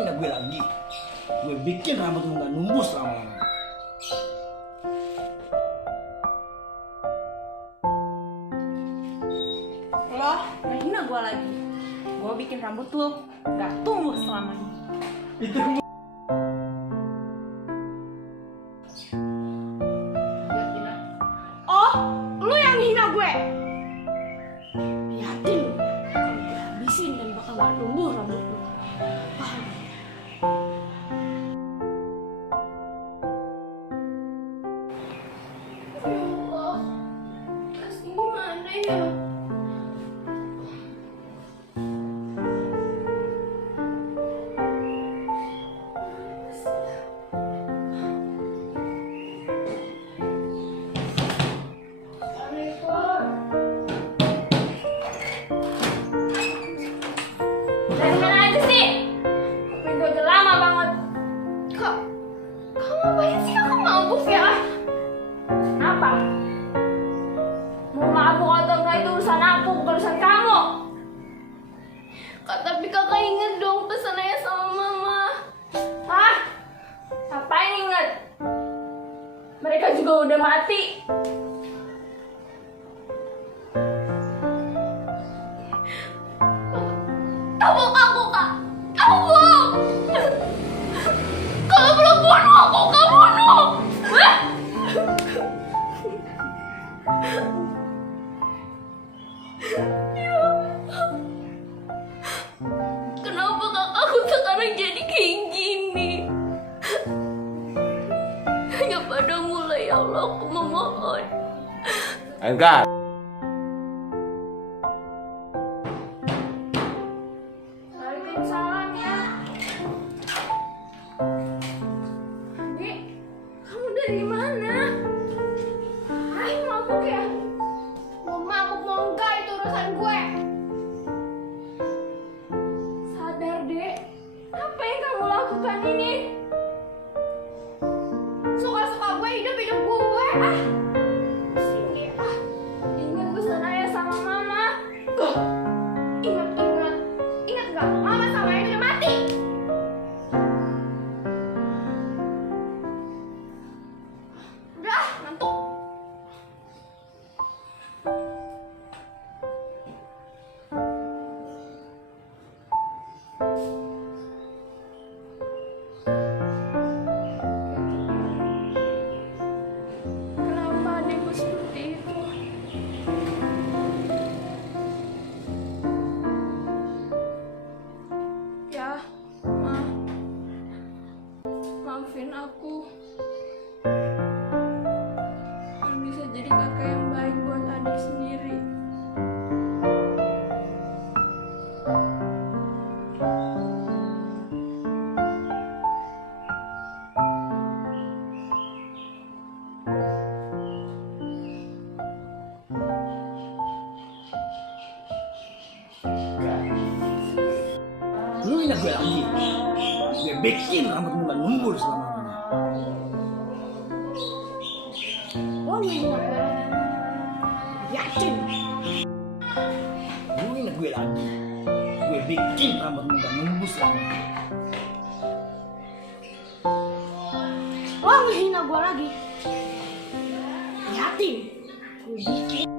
ngehina gue lagi. Gue bikin rambut lu gak numbus lama-lama. Lo ngehina gue lagi. Gue bikin rambut lu gak tumbuh selamanya. Itu oh, lu yang ngehina gue. Yakin lu kalau gue habisin dan bakal gak tumbuh rambut lu. Paham? Ya Allah, terus ini mana ya? Dari mana aja sih? Kopi gue udah lama banget. Kak, kamu ngapain sih? Aku mabuk ya? Apa? Mau mabuk atau enggak itu urusan aku, bukan urusan kamu. Kak, tapi kakak inget dong pesan ayah sama mama. Hah? Ngapain inget? Mereka juga udah mati. Kamu aku, Kak. Kamu bohong. Kalau belum bunuh aku, kamu bunuh. Kenapa kakakku sekarang jadi kayak gini? Hanya padamu lah ya Allah aku memohon. Enggak. Waalaikumsalam ya. Adik, kamu dari mana? Hai, mabuk ya? Mau mabuk mau enggak itu urusan gue. Sadar, Dek. Apa yang kamu lakukan ini? Suka-suka gue hidup gue. Sini ah. Ingat pesan ayah sama mama. Ingat gak? Mama sama ayah udah mati. Udah, ngantuk. Kenapa adikku seperti itu? Ya, Ma. Maafin aku. Belum bisa jadi kakak yang baik buat adik sendiri. lu ngehina gue lagi. Gue bikin rambut lu gak numbus lama-lama. Lo ngehina gue. Yakin? Lu ngehina gue lagi. Gue bikin rambut lu gak numbus lama-lama. Lo ngehina gue lagi. Yakin? Gue bikin